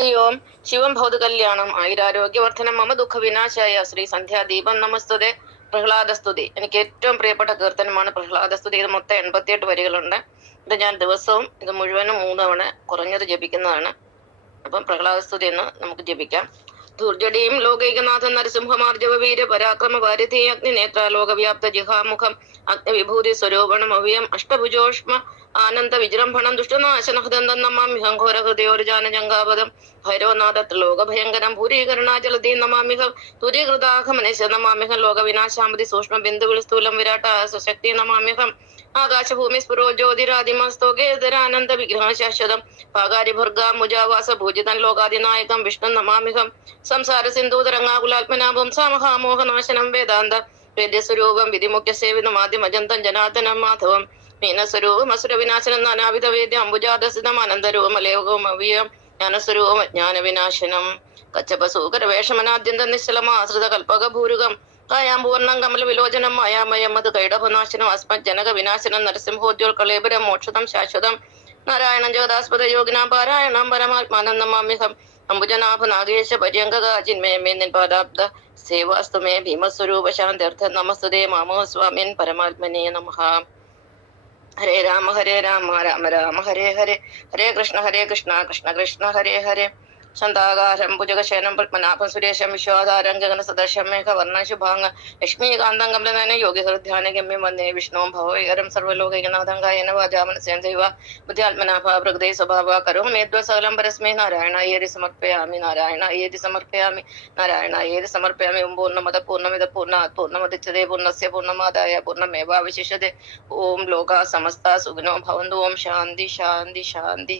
ഹരി ഓം ശിവം ഭൗതകല്യാണം ആയുരാരോഗ്യവർദ്ധനം മമ ദുഃഖ വിനാശായ ശ്രീ സന്ധ്യാദീപം നമസ്തുതേ പ്രഹ്ലാദസ്തുതി. എനിക്ക് ഏറ്റവും പ്രിയപ്പെട്ട കീർത്തനമാണ് പ്രഹ്ലാദസ്തുതി. ഇത് മൊത്തം 88 വരികളുണ്ട്. ഇത് ഞാൻ ദിവസവും ഇത് മുഴുവനും 3 തവണ കുറഞ്ഞത് ജപിക്കുന്നതാണ്. അപ്പം പ്രഹ്ലാദസ്തുതി എന്ന് നമുക്ക് ജപിക്കാം. ദുർജടീം ലോകൈകനാഥൻ നരസിംഹമാർജവ വീര പരാക്രമ ഭാരതീ അഗ്നിനേത്ര ലോകവ്യാപ്ത ജിഹാമുഖം അഗ്നിവിഭൂതി സ്വരൂപണം അവ്യം അഷ്ടഭുജോഷ്മ ആനന്ദ വിജൃംഭണം ദുഷ്ടനാശനഹൃദന്തം നമാമിഹം ഘോര ഹൃദയോർജാനജംഗാപദം ഭൈരവനാഥ ലോകഭയങ്കരം ഭൂരീകരണാചലതീം നമാമിഹം തുരീകൃതാഹമനേശ നമാമിഹം ലോകവിനാശാമതി സൂക്ഷ്മ ബിന്ദുവിൽ സ്ഥൂലം വിരാട്ട സ്വശക്തി നമാമിഹം ആകാശഭൂമി സ്ഫുരോ ജ്യോതിരാദിമസ്തോകേതരാനന്ദ വിഗ്രഹ ശാശ്വതം പാകാരി ഭർഗ മുജാവാസ ഭൂജിതൻ ലോകാദിനായകം വിഷ്ണു നമാമിഹം സംസാര സിന്ധൂതരംഗാകുലാത്മനാഭം സാമഹാമോഹനാശനം വേദാന്ത വേദ്യസ്വരൂപം വിധിമുഖ്യ സേവിതം ആദ്യമജന്തം ജനാർദ്ദനം മാധവം മീനസ്വരൂപം അസുര വിനാശനം നാനാവിധ വേദ്യം അംബുജാദസിതം അനന്തരൂപം അലേവകവും അവ്യം ജ്ഞാനസ്വരൂപം അജ്ഞാന വിനാശനം കച്ചപസൂകര വേഷമനാദ്യന്ത നിശ്ചലമാശ്രിത കൽപക ഭൂരുകം കായാംപൂർണം കമല വിലോചനം മായാമയം അത് കൈടഭനാശനം അസ്മത് ജനക വിനാശനം നരസിംഹോദ്യോൽ കളേബരം മോക്ഷതം ശാശ്വതം നാരായണം ജഗദാസ്പദ യോഗിനാം പാരായണം പരമാത്മാനന്ദമാമ്യഹം അംബുജനാഭ നാഗേശ പര്യങ്കകാചിന്മയമേ നിൻ പാദാബ്ദ സേവാസ്തുമേ ഭീമസ്വരൂപ ശാന്ത്യർത്ഥ നമസ്തേ മാമോ സ്വാമിൻ പരമാത്മനേ നമഃ. ഹരേ രാമ രാമ രാമ ഹരേ ഹരേ ഹരേ കൃഷ്ണ കൃഷ്ണ കൃഷ്ണ ഹരേ ഹരേ. ശാന്താകാരം ഭുജഗശയനം പത്മനാഭം സുരേശം വിശ്വാധാരം ഗഗന സദർശം മേഘവർണ്ണ ശുഭാംഗ ലക്ഷ്മീകാന്തം കമലനയന യോഗി ഹൃദ്ധ്യാന ഗമ്യം വന്ദേ വിഷ്ണുവും ഭവൈകരം സർവ്വലോകൈകനാഥം കായേന വാചാ മനസേന ദൈവ ബുദ്ധ്യാത്മനാഭ പ്രകൃതി സ്വഭാവ കരോമി മേദ്വ സകലം പരസ്മൈ നാരായണ ഏതി സമർപ്പയാമി നാരായണ ഏതി സമർപ്പയാമി നാരായണ ഏതി സമർപ്പയാമി. ഓം പൂർണ്ണമദ പൂർണ്ണമിദ പൂർണ്ണാത് പൂർണ്ണമുദച്യതേ പൂർണ്ണസ്യ പൂർണ്ണമാദായ പൂർണ്ണമേവാവശിഷ്യതേ. ഓം ലോകാ സമസ്താ സുഖിനോ ഭവന്തു. ഓം ശാന്തി ശാന്തി ശാന്തി.